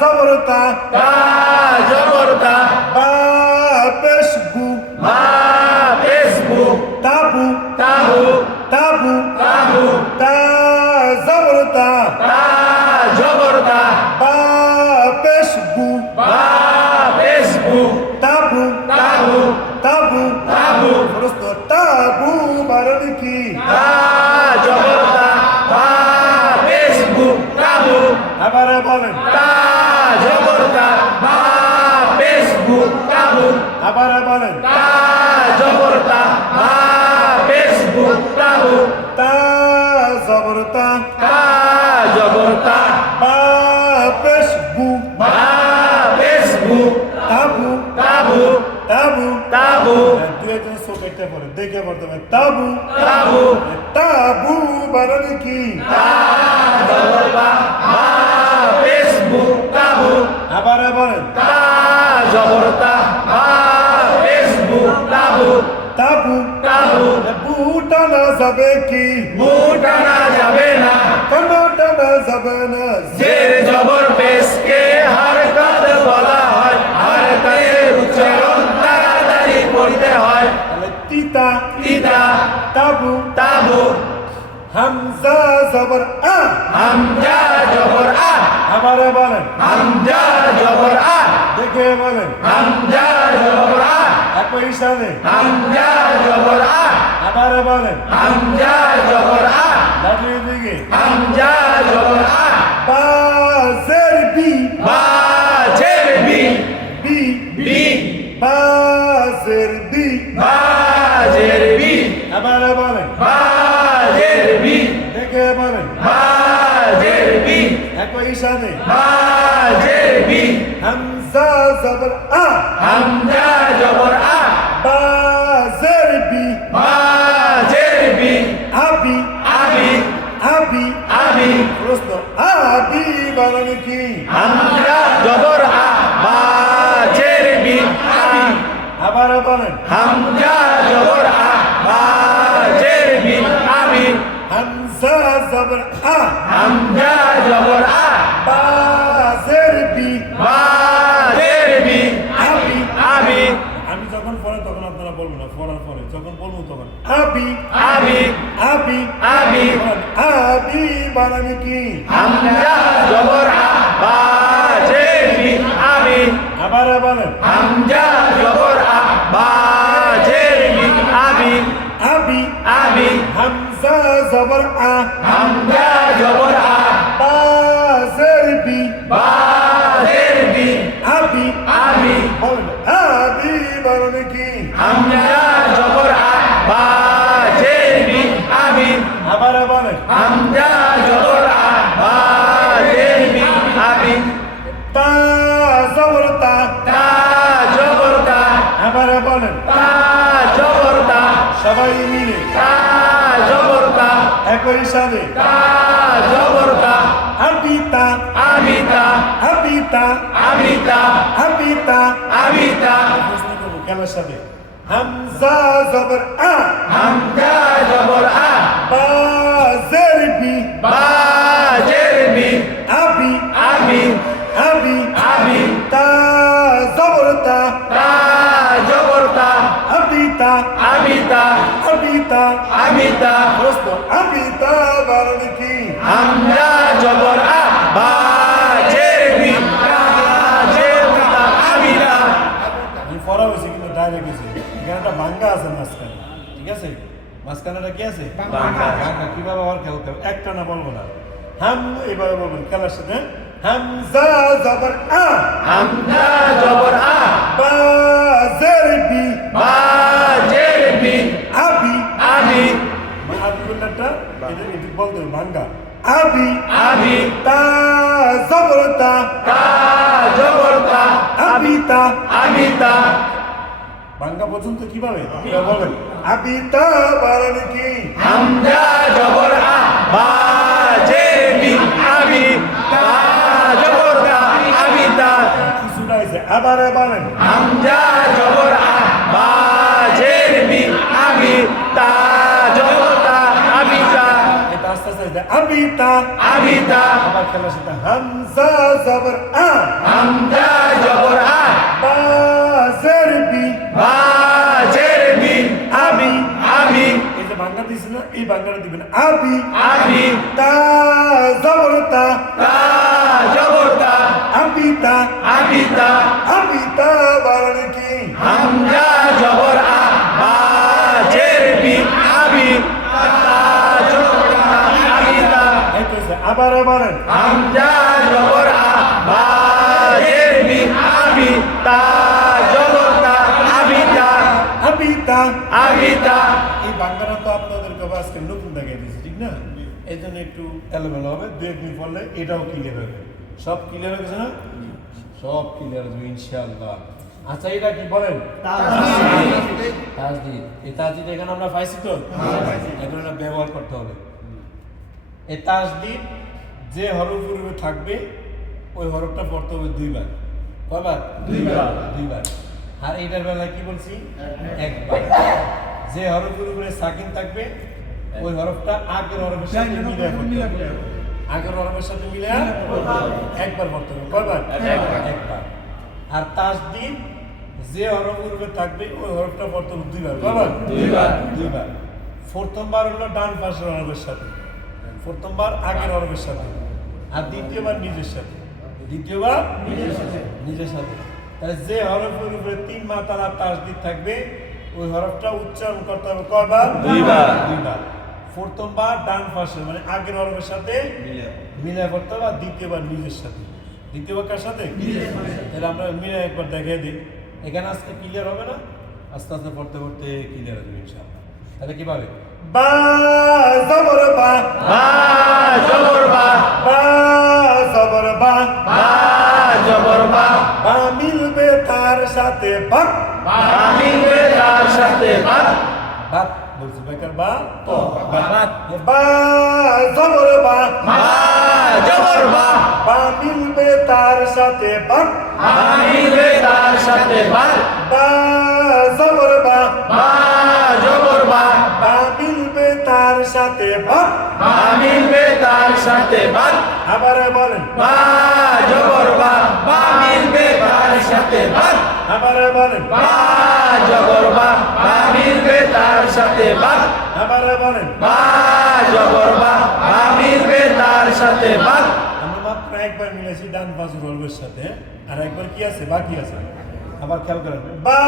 জবরতা তা জবরতা বা পেশবু মা ফেসবুক তাবু তাবু তাবু তাবু তা জবরতা তা জবরতা বা পেশবু বা ফেসবুক তাবু তাবু তাবু তাবু প্রশ্ন তাবু বারণ কি তা জবরতা বা ফেসবুক তাবু আবার বলেন তা জবরতা বা ফেসবুক তাবু আবার বলেন তা জবরতা বা ফেসবুক তাবু তা জবরতা তা জবরতা বা পেশবু বা ফেসবুক তাবু তাবু তাবু তাবু দু একজন চোখ একটা পরে দেখে পড়তে হবে তাবু তাবু তাবু বারণ কি তা জবরতা বা ফেসবুক তাবু আবার বলেন তা জবরতা বা ফেসবুক তাবু তাবু তাবু বুটানা যাবে কি মুটানা যাবে না টানা যাবে না জের জবর পেশকে হারকাত বলা হয় হারকাতের উচ্চারণ তাড়াতাড়ি পড়তে হয় তাহলে তিতা তিতা তাবু তাবু হামজা জবর আ হামজা জবর আ আবার বলেন হামজা জবর আ দেখে বলেন হামজা জবর আ একই সাথে হামজা জবর আ আবার বলেন হামজা জবর আ লাঠির দিকে হামজা জবর আ বাজের বি বা জের বি বি বি বাজের বি বা জের বি আবার বলেন বা জের বি দেখে বলেন বা জের বি একই সাথে বা জের বি হামজা জবর আ হামজা জবর আ বাজের বি বা জের বি আবি আবি আবি আবি প্রশ্ন আবি বানান কি হামজা জবর আ বা জের বি আবি আবার বলেন হামজা জবর আ বা জের বি আবি হামজা জবর আ হামজা জবর আ বাজের বি বা জের বি আবি আবি আমি যখন পড়ে তখন আপনারা বলবেন না পড়ার পরে যখন বলবো তখন আবি আবি আবি আবি আবি বানান কি হামজা জবর আ বা জের বি আবি আবার বলেন হামজা জবর আ বা জের বি আবি আবি আবি হামজা জবর আ হামজা জবর আ বাজের বি বা জের বি আবি আবি বলেন আবি বানান কি হামজা জবর আ বা জের বি আবি আবার বলেন হামজা জবর আ বা জের বি আবি তা জবর তা তা জবর তা আবার বলেন তা জবর তা সবাই মিলে তা জবর তা একই সাথে তা জবর তা আবিতা আবিতা আবিতা আবিতা আবিতা আবিতা প্রশ্ন করবো খেলার সাথে হামজা জবর আ হামজা জবর আ বাজের বি বা জের বি আবি আবি আবি আবি তা জবর তা তা জবর তা আবিতা আবিতা আবিতা আবিতা প্রশ্ন আবিতা বারণ কি হামজা জবর আ বা জের বি তা জের তা আবিতা এই পড়া হয়েছে কিন্তু ডাইরেক্ট গেছে এখানে একটা ভাঙ্গা আছে মাঝখানে ঠিক আছে মাঝখানেটা কি আছে ভাঙ্গা। ভাঙ্গা কিভাবে আবার খেলতে হবে একটা না বলবো না হাম এভাবে বলবেন খেলার সাথে হামজা জবর আ হামজা জবর আ বাজের বি বা জের বি আবি আবি আবি বললাটা এটা এটি বলতে হবে ভাঙ্গা আবি আবি তা জবর তা তা জবর তা আবিতা আবিতা ভাঙ্গা পর্যন্ত কিভাবে বলবেন আবিতা বারণ কি হামজা জবর আ বা জের বি আবি তা জবর তা আবিতা কিছুটা আছে আবার বলেন হামজা জবর আ বা জের বি আবি তা জবর তা আবিতা এটা আস্তে আস্তে আবিতা আবিতা আবার খেলার সাথে হামজা জবর আ তা জবর তা তা জবর তা আবিতা আবিতা আবিতা বলেন কি হামজা জবর আ বা জের বি আবি তা জবর তা আবিতা এই তো আছে। আবার বলেন হামজা জবর আ বা জের বি আবি তা জবর তা আবিতা আবিতা আবিতা এই বাংলাটা তো আপনাদেরকে আজকে নতুন দেখাই দিয়েছি ঠিক না এই জন্য একটু এলোমেলো হবে দু একদিন পড়লে এটাও ক্লিয়ার হবে সব ক্লিয়ার হয়েছে না সব ক্লিয়ার হবে ইনশাআল্লাহ আচ্ছা এটা কি বলেন তাজদিদ এই তাজদিদ এখানে আমরা পাইছি তো এখন এটা ব্যবহার করতে হবে এই তাজদিদ যে হরফের উপরে থাকবে ওই হরফটা পড়তে হবে দুইবার কয়বার দুইবার আর এইটার বেলায় কি বলছি একবার যে হরফের উপরে সাকিন থাকবে ওই হরফটা আগের হরফের সাথে মিলে আগের হরফের সাথে মিলে একবার পড়তে হবে কয়বার একবার আর তাসদিদ যে হরফের উপরে থাকবে ওই হরফটা পড়তে হবে দুইবার কয়বার দুইবার প্রথমবার হলো ডান পাশের হরফের সাথে প্রথমবার আগের হরফের সাথে আর দ্বিতীয়বার নিজের সাথে দ্বিতীয়বার নিজের সাথে তাহলে যে হরফের উপরে তিন মাতারা তাসদিদ থাকবে ওই হরফটা উচ্চারণ করতে হবে কয়বার দুইবার প্রথমবার ডান পাশে মানে আগের হরফের সাথে মিলে করতে হবে আর দ্বিতীয়বার নিজের সাথে দ্বিতীয়বার কার সাথে তাহলে আমরা মিলে একবার দেখিয়ে দিই এখানে আজকে ক্লিয়ার হবে না আস্তে আস্তে পড়তে পড়তে ক্লিয়ার হবে ইনশাআল্লাহ তাহলে কিভাবে বা জবর বা বা জবর বা বা জবর বা বা জবর বা বা মিলবে তার সাথে বাক বা মিলবে তার সাথে বা বাক বলছি বেকার বা তো বাত বা জবর বা বা জবর বা বা মিলবে তার সাথে বাক বা মিলবে তার সাথে বা বা জবর বা বা জবর বা বা মিলবে তার সাথে বাক বা মিলবে তার সাথে বা আবার বলেন বা জবর বা বা মিলবে তার সাথে বা আবার বলেন বা জবর বা বা মিলবে তার সাথে বা আবার বলেন বা জবর বা বা মিলবে তার সাথে বা আমরা মাত্র একবার মিলেছি ডান পাশের হরফের সাথে আর একবার কি আছে বাকি আছে আবার খেয়াল করেন বা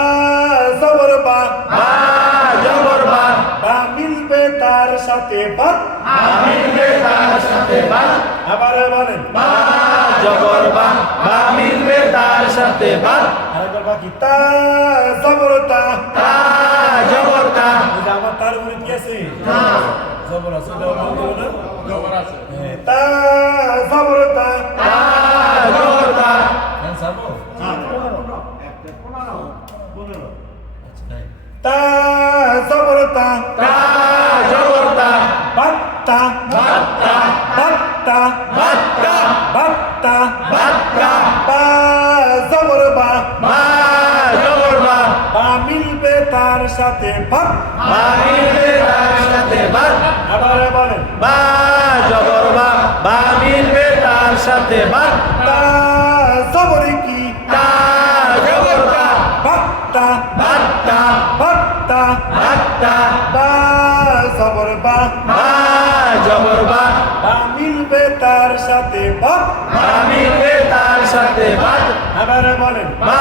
জবর বা বা জবর বা বা মিলবে তার সাথে বাক বা মিলবে তার সাথে বা আবার বলেন বা জবর বা বা মিলবে তার সাথে বা আরেকবার বাকি তা জবর তা তা জবর তা ওই যে আমার তার উপরে কি আছে জবর আছে ওটা বলতে হবে না জবর আছে তা জবর তা তা জবর তা অ্যানসার বল তা জবর তা তা জবর তা বাত্তা বাত্তা বাত্তা বাত্তা বাত্তা বাত্তা বা জবর বা বা জবর বা বা মিলবে তার সাথে বাক বা মিলবে তার সাথে বা আবার বলেন বা জবর বা বা মিলবে তার সাথে বা তা জবর কি তা জবর তা বাত্তা বাত্তা বাত্তা বাত্তা বা জবর বা বা জবর বা বা মিলবে তার সাথে বাক বা মিলবে তার সাথে বা আবার বলেন বা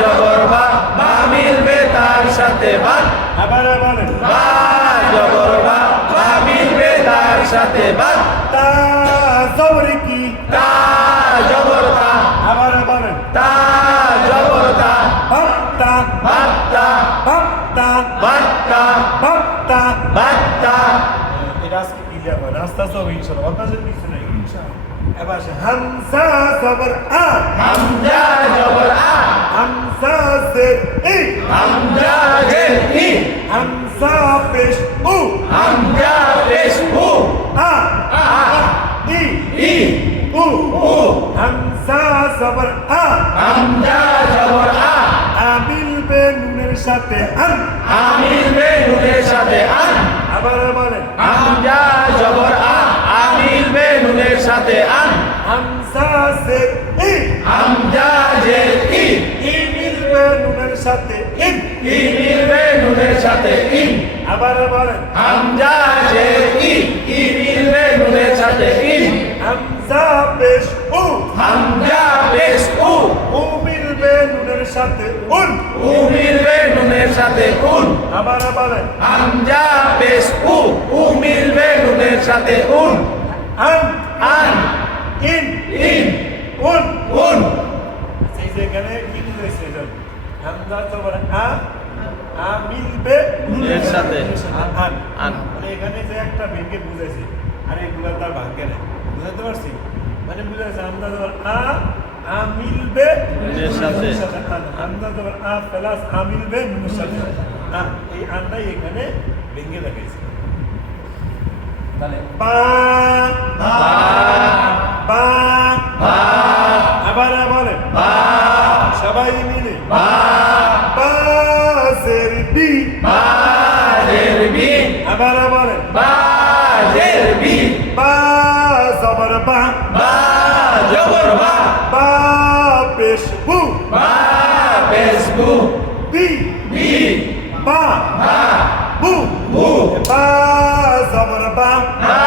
জবর বা বা মিলবে তার সাথে বা আবার বলেন বা জবর বা বা মিলবে তার সাথে বা তা জবর কি তা জবর তা আবার বলেন তা জবর তা বাত্তা বাত্তা বাত্তা বাত্তা বাত্তা বাত্তা এটা আজকে ক্লিয়ার হয় আস্তে আস্তে হবে ইনশাআল্লাহ আপনাদের কিছু নেই এবার আসে হামজা জবর আ হামজা জবর আ হামজা জের ই হামজা জের ই হামজা পেশ উ হামজা পেশ উ আ আ ই ই উ উ হামজা জবর আ হামজা জবর আ আমিল বে নুনের সাথে আন আমিল বে নুনের সাথে আন আবার বলেন হামজা জবর আ আমিল বে নুনের সাথে আন হামজা জের ই হামজা জের ই ই মিলবে নুনের সাথে ইন ই মিলবে নুনের সাথে ইন আবার বলেন হামজা জের ই ই মিলবে নুনের নুনের সাথে ইন হামজা পেশ উ হামজা পেশ উ উ মিলবে নুনের সাথে উন উ মিলবে নুনের সাথে উন আবার বলেন হামজা পেশ উ মিলবে নুনের সাথে উন আন আন ইন ইন উন উন এই যে এখানে কি বুঝাইছে এটা হামজা তো বলে আ মিলবে নুনের সাথে আন আন মানে এখানে যে একটা ভেঙে বুঝাইছে আর এগুলা তার ভাঙে না বুঝাতে পারছি মানে বুঝাইছে হামজা তো আ মিলবে নুনের সাথে আন হামজা তো আ প্লাস আ মিলবে নুনের সাথে আন এই আনটাই এখানে ভেঙে দেখাইছে তাহলে বা বা বা বা আবার বলে বা সবাই মিলে বা বা জের বি বা জের বি আবার বলে বা জের বি বা জবর বা বা জবর বা বা পেশ বু বা পেশ বু বি বি বা বা বু বু বা জবর বা বা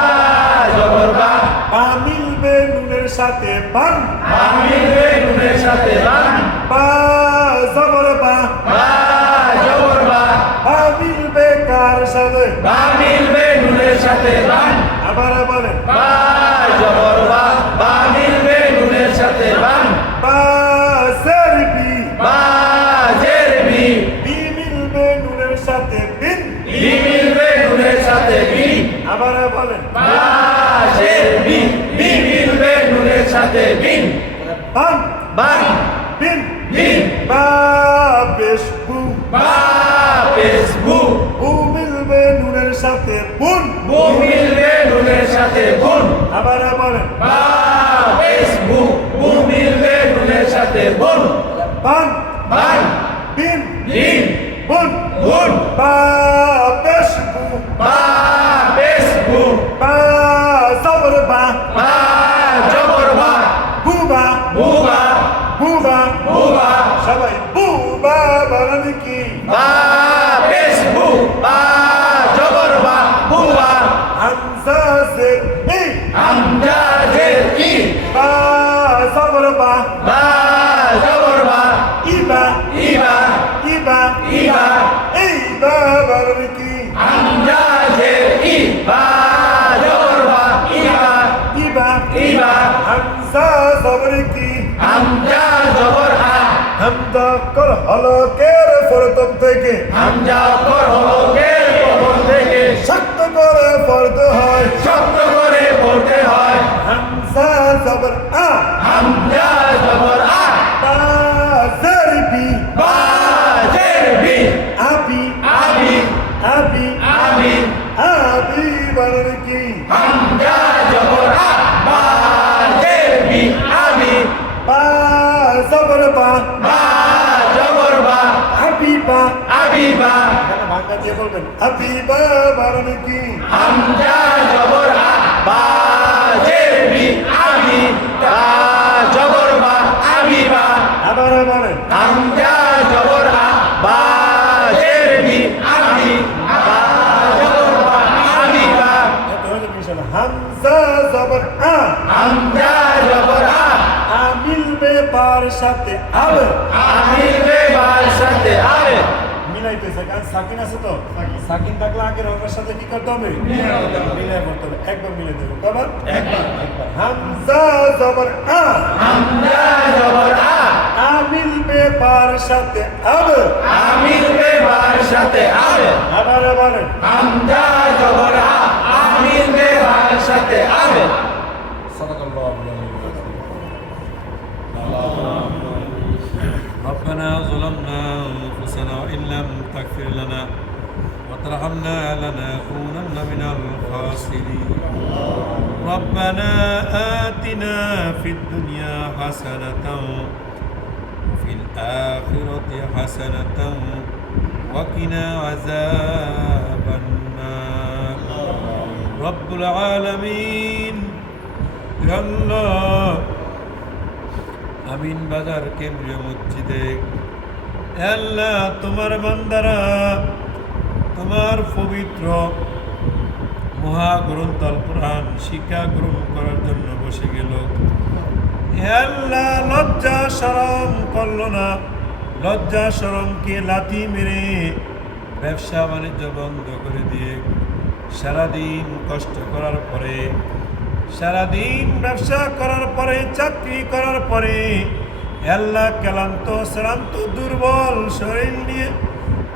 জবর বা বা মিলবে নুনের সাথে বান বা মিলবে নুনের সাথে বান বা জবর বা বা জবর বা বা মিলবে কার সাথে বা মিলবে নুনের সাথে বান আবার বলে বা জবর বা মিলবে নুনের সাথে বান বা জের বি বা জের বি বি মিলবে নুনের সাথে বিন বি মিলবে নুনের সাথে বি আবার বলেন বা জের বি বি মিলবে নুনের সাথে বিন বান বান বিন বিন বা পেশ বু বা পেশ বু বু মিলবে নুনের সাথে বুন বু মিলবে নুনের সাথে বুন আবার বলেন বা পেশ বু বু মিলবে নুনের সাথে বুন বান বান বিন বিন বুন বুন বা পেশ বু বা পেশ বু বা জবর বা বা জবর বা বুবা বুবা বুবা বুবা সবাই বুবা বলেন কি বা পেশ বু বা জবর বা বুবা হামজা জের ই হামজা জের ই বা জবর বা বা জবর বা ইবা ইবা ইবা ইবা ইবা বলেন কি হামজা জের ই বা জবর বা ইবা ইবা ইবা হামজা জবর কি হামজা জবর আ হামজা কর হলকের ফরতম থেকে হামজা অক্ষর হলো গের প্রথম থেকে শক্ত করে ফরদ হয় শব্দ করে পড়তে হয় হামজা জবর আ হামজা জবর আ বা জের বি বা জের বি আবি আবি আবি আবি আবি বলেন কি হামজা জবর আ বা জের বি আবি বা জবর বা বা জবর বা হাবিবা আবিবা এখানে ভাঙা দিয়ে বলবেন হাবিবা বলেন কি হামজা জবর আ বা জের বি আবি বা জবর বা আবিবা আবার বলেন হামজা জবর আ বা জের বি আবি বা জবর বা আবিবা এত হয়ে যাবে ইনশাআল্লাহ হামজা জবর আ হামজা জবর আ আ মিলবে বার সাথে আব আমির বেবার সাথে আবে মিলাইতেছে কারণ সাকিন আছে তো সাকিন থাকলে আগের হকের সাথে কি করতে হবে মিলাই করতে হবে একবার মিলে দেবো কবার একবার হামজা জবর আ হামজা জবর আ আ মিলবে বার সাথে আব আমির বেবার সাথে আবে আবার বলেন হামজা জবর আ আমির বেবার সাথে আবে ربنا ظلمنا أنفسنا وإن لم تغفر لنا وترحمنا لنكونن من الخاسرين ربنا آتنا في الدنيا حسنة وفي الآخرة حسنة وقنا عذاب النار رب العالمين يا الله আমিন বাজার কেন্দ্রীয় মসজিদে আল্লাহ তোমার বান্দারা তোমার পবিত্র মহাগ্রন্থ আল কোরআন শিক্ষা গ্রহণ করার জন্য বসে গেল। হে আল্লাহ, লজ্জা শরম করলো না, লজ্জা শরমকে লাথি মেরে ব্যবসা বাণিজ্য বন্ধ করে দিয়ে সারাদিন কষ্ট করার পরে, সারাদিন ব্যবসা করার পরে, চাকরি করার পরে আল্লাহ ক্লান্ত শ্রান্ত দুর্বল শরীর নিয়ে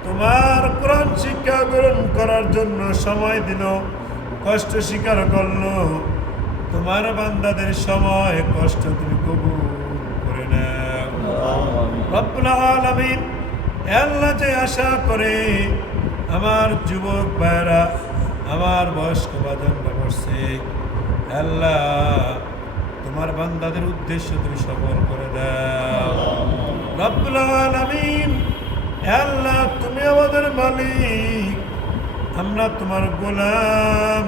তোমার কোরআন শিক্ষা গ্রহণ করার জন্য সময় দিল, কষ্ট স্বীকার করলো। তোমার বান্দাদের সময় কষ্ট তুমি কবুল করে নাও রব্বুল আলামিন। আল্লাহ যে আশা করে আমার যুবক ভাইরা, আমার বয়স্ক বাজানরা বসছে, আল্লাহ তোমার বান্দাদের উদ্দেশ্য তুমি সফল করে দাও রব্বুল আলামিন। আল্লাহ তুমি আমাদের মালিক, আমরা তোমার গোলাম।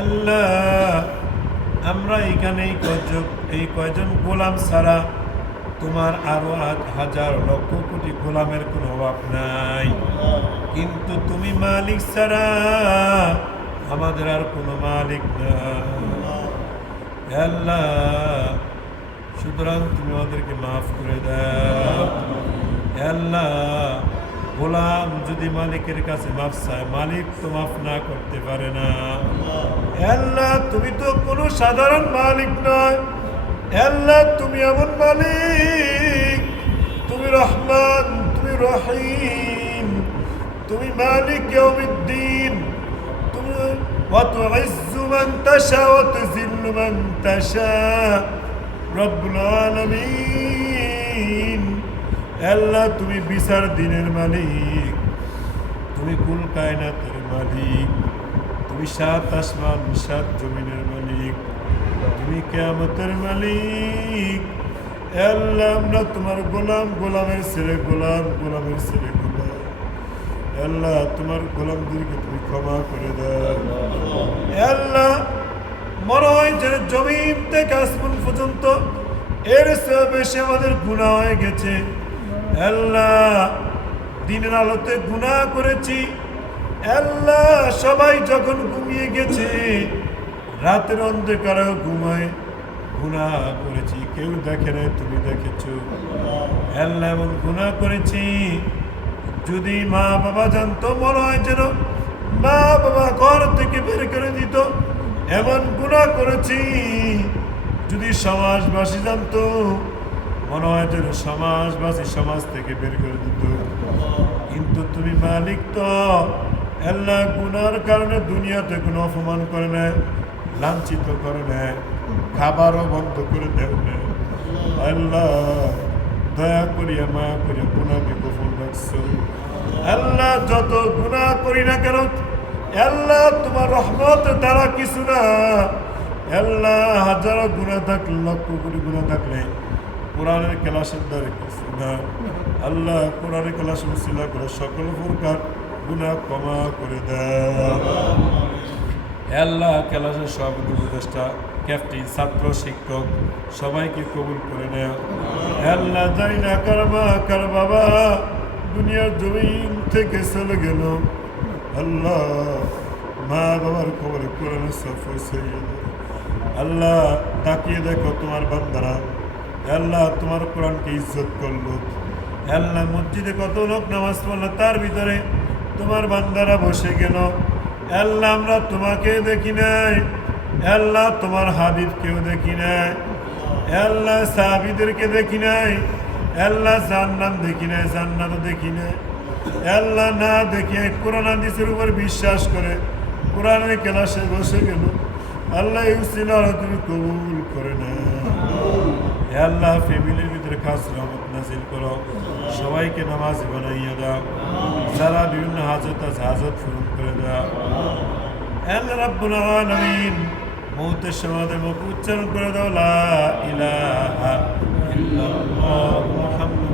আল্লাহ আমরা এখানে এই কয়জন গোলাম ছাড়া তোমার আরো হাজার লক্ষ কোটি গোলামের কোনো অভাব নাই, কিন্তু তুমি মালিক ছাড়া আমাদের আর কোনো মালিক নাই। আল্লাহ সুতরাং তুমি আমাদেরকে মাফ করে দাও। আল্লাহ গোলাম যদি মালিকের কাছে মাফ চায়, মালিক তো মাফ না করতে পারে না। আল্লাহ তুমি তো কোনো সাধারণ মালিক নয়, আল্লাহ তুমি এমন মালিক, তুমি রহমান, তুমি রহিম, তুমি মালিক ইয়াউমিদ্দিন, তুমি ওয়াতুইজ্জু মান তাশা ওয়া তুযিল্লু মান তাশা রব্বুল আলামিন। আল্লাহ তুমি বিচার দিনের মালিক, তুমি কুল কায়নাতের মালিক, তুমি সাত আসমান সাত জমিনের মালিক, তুমি কিয়ামতের মালিক। আল্লাহ আমরা তোমার গোলাম, গোলামের ছেলে গোলাম, গোলামের ছেলে গোলাম। আল্লাহ তোমার গোলামদেরকে তুমি ক্ষমা করে দাও। আল্লাহ মনে হয় যে জমিন থেকে আসমান পর্যন্ত এর চেয়ে বেশি আমাদের গুনাহ হয়ে গেছে। আল্লাহ দিনের আলোতে গুনাহ করেছি। আল্লাহ সবাই যখন ঘুমিয়ে গেছে, রাতের অন্ধকারেও ঘুমায় গুনাহ করেছি, কেউ দেখে নাই, তুমি দেখেছো। আল্লাহ এমন গুনাহ করেছি, যদি মা বাবা জানতো মনে হয় যেন মা বাবা ঘর থেকে বের করে দিত, এমন গুনাহ করেছি। যদি সমাজবাসী জানতো মনে হয় যেন সমাজবাসী সমাজ থেকে বের করে দিত, কিন্তু তুমি মালিক তো। আল্লাহ গুনার কারণে দুনিয়াতে কোনো অপমান করে নেয়, লাঞ্ছিত করে নেয়, খাবারও বন্ধ করে দেয় না। আল্লাহ দয়া করিয়া মায়া করিয়া গুনাকে গোপন রাখছো। আল্লাহ যত গুনাহ করি না কেন, আল্লাহ তোমার রহমতের দ্বারা কিছু না। আল্লাহ হাজারো গুনাহ থাকলে, লক্ষ কোটি গুনাহ থাকলে কোরআনের ক্লাসের দ্বারা কিছু না। আল্লাহ কোরআনের ক্লাস উসিলা করে সকল প্রকার গুনাহ ক্ষমা করে দাও। আল্লাহ ক্লাসের সভাপতি উপদেষ্টা, ক্যাপ্টেন, ছাত্র, শিক্ষক সবাইকে কবুল করে নেও। আল্লাহ জানি না কার মা কার বাবা দুনিয়ার জমিন থেকে চলে গেল। আল্লাহ মা বাবার কবরে কোরআনের সফ হয়েছে। আল্লাহ তাকিয়ে দেখো তোমার বান্দারা, আল্লাহ তোমার কোরআনকে ইজ্জত করলো। আল্লাহ মসজিদে কত লোক নামাজ পড়লো, তার ভিতরে তোমার বান্দারা বসে গেল। আল্লাহ আমরা তোমাকে দেখি নাই, আল্লাহ তোমার হাবিবকেও দেখি নাই, আল্লাহ সাহাবীদেরকে দেখি নাই, আল্লাহ জান্নাত দেখি নাই, জান্নাতও দেখি নাই। আল্লাহ না দেখে কোরআন হাদিসের উপর বিশ্বাস করে কোরআনের ক্লাসে বসে গেল। আল্লাহ এই উসিলায় তুমি কবুল করে না। আল্লাহ ফ্যামিলির ভিতরে খাস রহমত নাজিল করো, সবাইকে নামাজি বানাইয়া দাও, যারা বিভিন্ন হাজত আছে হাজত পূরণ করে দাও। আল্লাহ রাব্বুল আলামিন মৌতের সময় মুখ উচ্চারণ করে দাও লা ইলাহা ইল্লাল্লাহ মুহাম্মাদুর